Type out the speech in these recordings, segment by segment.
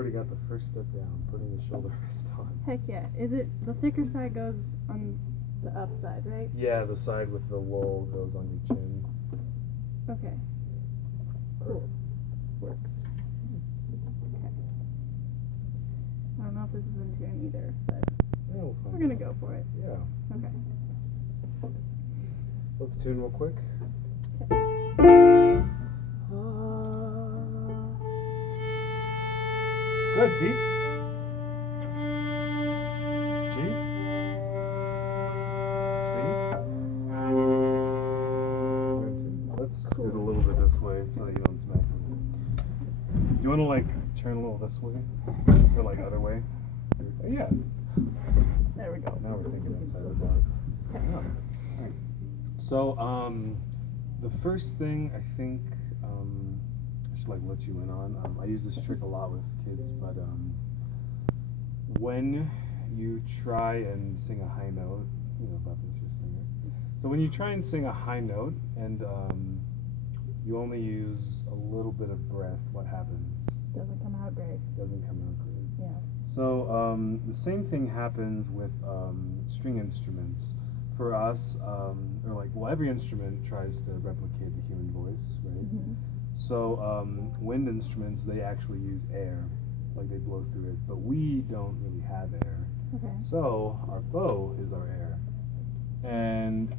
already got the first step down, putting the shoulder rest on. Heck yeah. Is it the thicker side goes on the upside, right? Yeah, the side with the lull goes on your chin. Okay. Cool. Works. Okay. I don't know if this is in tune either, but Yeah, we'll find we're gonna out. go for it. Yeah. Okay. Let's tune real quick. Good, deep. G. C. Let's scoot a little bit this way so that you don't smack me. You want to like turn a little this way? Or like other way? Yeah. There we go. Now we're thinking outside the box. Okay. Yeah. Alright. So, the first thing I think I should like let you in on. I use this trick a lot with kids, but when you try and sing a high note, you know about this, you're a singer. So when you try and sing a high note and you only use a little bit of breath, what happens? Doesn't come out great. Doesn't come out great. Yeah. So the same thing happens with string instruments. For us, or like, well, every instrument tries to replicate the human voice, right? Mm-hmm. So wind instruments, they actually use air, like they blow through it, but we don't really have air. Okay. So our bow is our air. And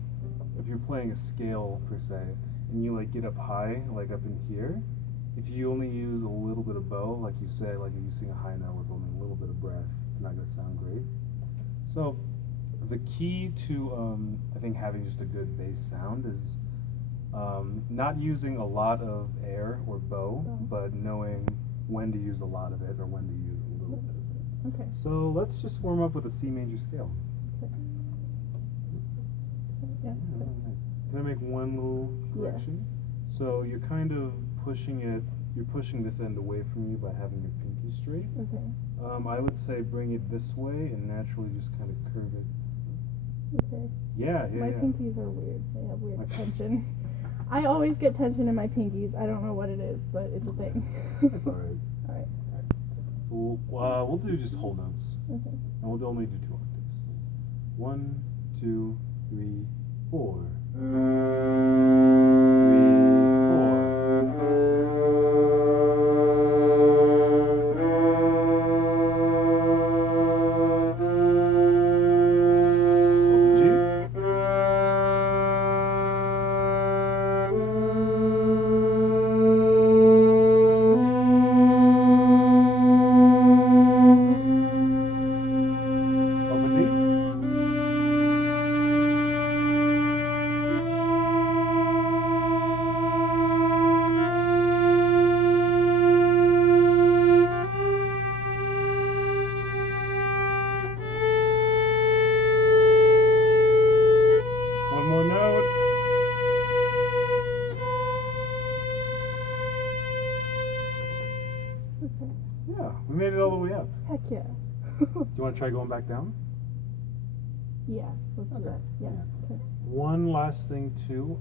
if you're playing a scale per se, and you like get up high, like up in here, if you only use a little bit of bow, like you say, like if you sing a high note with only a little bit of breath, it's not going to sound great. So the key to I think having just a good bass sound is not using a lot of air or bow, but knowing when to use a lot of it or when to use a little bit of it. Okay. So let's just warm up with a C major scale. Okay. Yeah. Can I make one little correction? Yes. So you're kind of you're pushing this end away from you by having your pinky straight. Okay. I would say bring it this way and naturally just kind of curve it. Okay. Yeah. My pinkies are weird. They have weird tension. I always get tension in my pinkies. I don't know what it is, but it's a thing. That's alright. Alright. So we'll do just whole notes. Okay. And we'll only do 2 octaves. 1, 2, 3, 4. 1 more note. Okay. Yeah, we made it all the way up. Heck yeah. Do you want to try going back down? Yeah, let's do that. Yeah. Okay. One last thing too.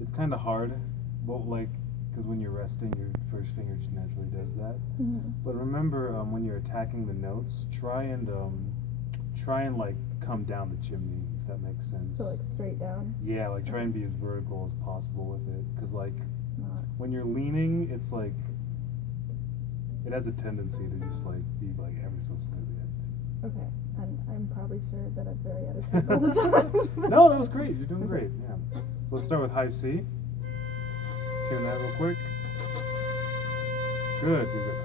It's kind of hard, but like, because when you're resting, your first finger just naturally does that. Mm-hmm. But remember, when you're attacking the notes, try and like come down the chimney, if that makes sense. So like straight down? Yeah, like try and be as vertical as possible with it, because like Not. when you're leaning, it's like it has a tendency to just like be like ever so slightly empty. Okay. I'm probably sure that I'm very out of shape all the time. No, that was great. You're doing great. Yeah. So let's start with high C. Tune that real quick. Good. You're good.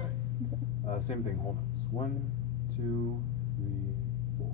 High. Same thing. Whole notes. 1, 2, 3, 4.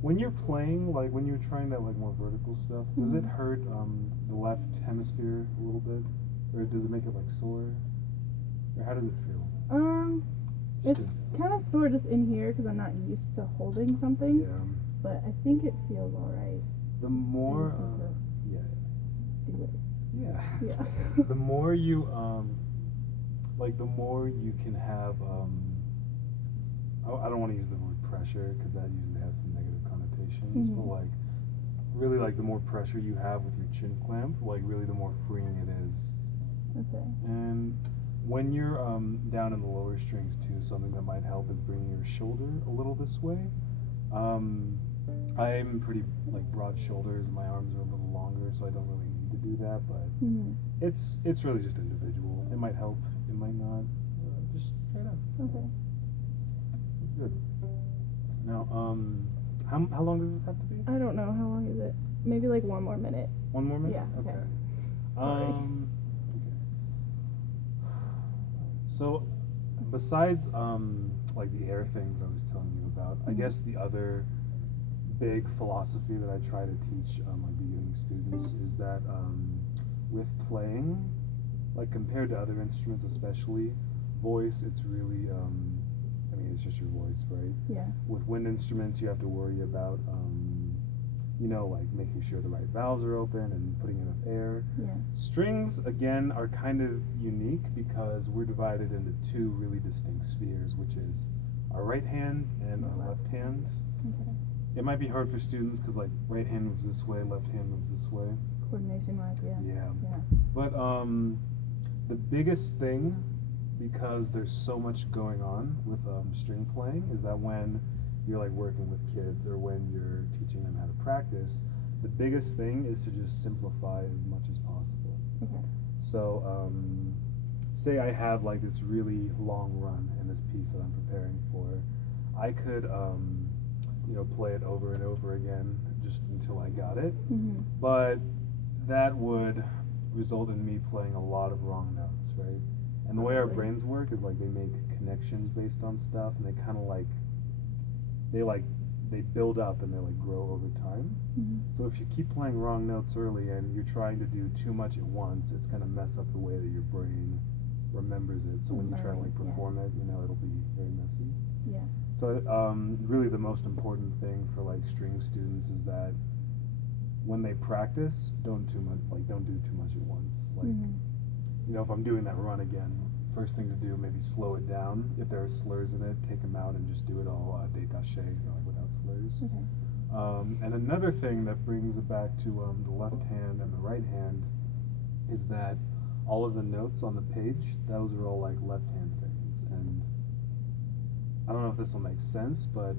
when you're playing, like when you're trying that like more vertical stuff, does it Mhm. hurt the left hemisphere a little bit, or does it make it like sore, or how does it feel? It's Just kind of sore just in here because I'm not used to holding something, yeah. but I think it feels alright. The more, I just need yeah, to do it. yeah. Yeah. The more you like the more you can have I don't want to use the word pressure because that usually has some negative connotations, but Mhm. like really like the more pressure you have with your chin clamp, like really the more freeing it is. Okay. And when you're down in the lower strings too, something that might help is bringing your shoulder a little this way. Um, I'm pretty like broad shoulders, and my arms are a little longer, so I don't really need to do that. But Mhm. it's really just individual. It might help, it might not. Just try it out. Okay. It's good. Now, how long does this have to be? I don't know. How long is it? Maybe like one more minute. One more minute. Yeah, okay. Okay. Sorry. Okay. So, besides like the air thing that I was telling you about, I Mhm. guess the other big philosophy that I try to teach my beginning students is that with playing, like compared to other instruments, especially voice, it's really I mean it's just your voice, right? Yeah. With wind instruments, you have to worry about you know, like making sure the right valves are open and putting enough air. Yeah. Strings, again, are kind of unique because we're divided into two really distinct spheres, which is our right hand and our left hand. Okay. It might be hard for students because, like, right hand moves this way, left hand moves this way. Coordination wise, yeah. Yeah. Yeah. But the biggest thing, because there's so much going on with string playing, is that when you're like working with kids or when you're teaching them how to practice, the biggest thing is to just simplify as much as possible. Okay. So, say I have like this really long run in this piece that I'm preparing for, I could, you know, play it over and over again just until I got it. Mhm. But that would result in me playing a lot of wrong notes, right? And the way our Probably. brains work is like they make connections based on stuff, and they kind of like they build up and they like grow over time. Mhm. So if you keep playing wrong notes early and you're trying to do too much at once, it's gonna mess up the way that your brain remembers it. So when you try to like Learning, yeah. perform it, you know, it'll be very messy. Yeah. So really the most important thing for like string students is that when they practice, don't do too much at once. Like, Mhm. you know, if I'm doing that run again, first thing to do, maybe slow it down. If there are slurs in it, take them out and just do it all détaché, you know, like without slurs. Okay. And another thing that brings it back to the left hand and the right hand is that all of the notes on the page, those are all like left hand things. And I don't know if this will make sense, but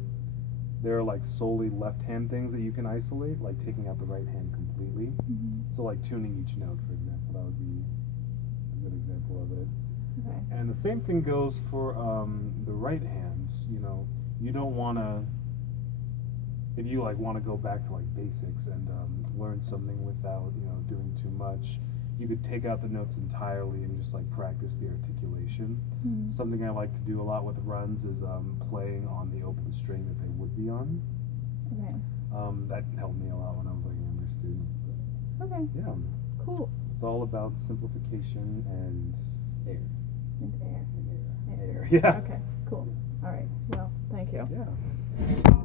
there are like solely left hand things that you can isolate, like taking out the right hand completely. Mhm. So like tuning each note, for example, that would be a good example of it. Okay. And the same thing goes for the right hand. You know, you don't want to, if you like want to go back to like basics and learn something without, you know, doing too much, you could take out the notes entirely and just like practice the articulation. Mhm. Something I like to do a lot with runs is playing on the open string that they would be on. Okay. That helped me a lot when I was like a younger student. But Okay. yeah, Cool. it's all about simplification and air. And air. And air. Air. Yeah. Okay. Cool. All right. Well, thank you. Yeah.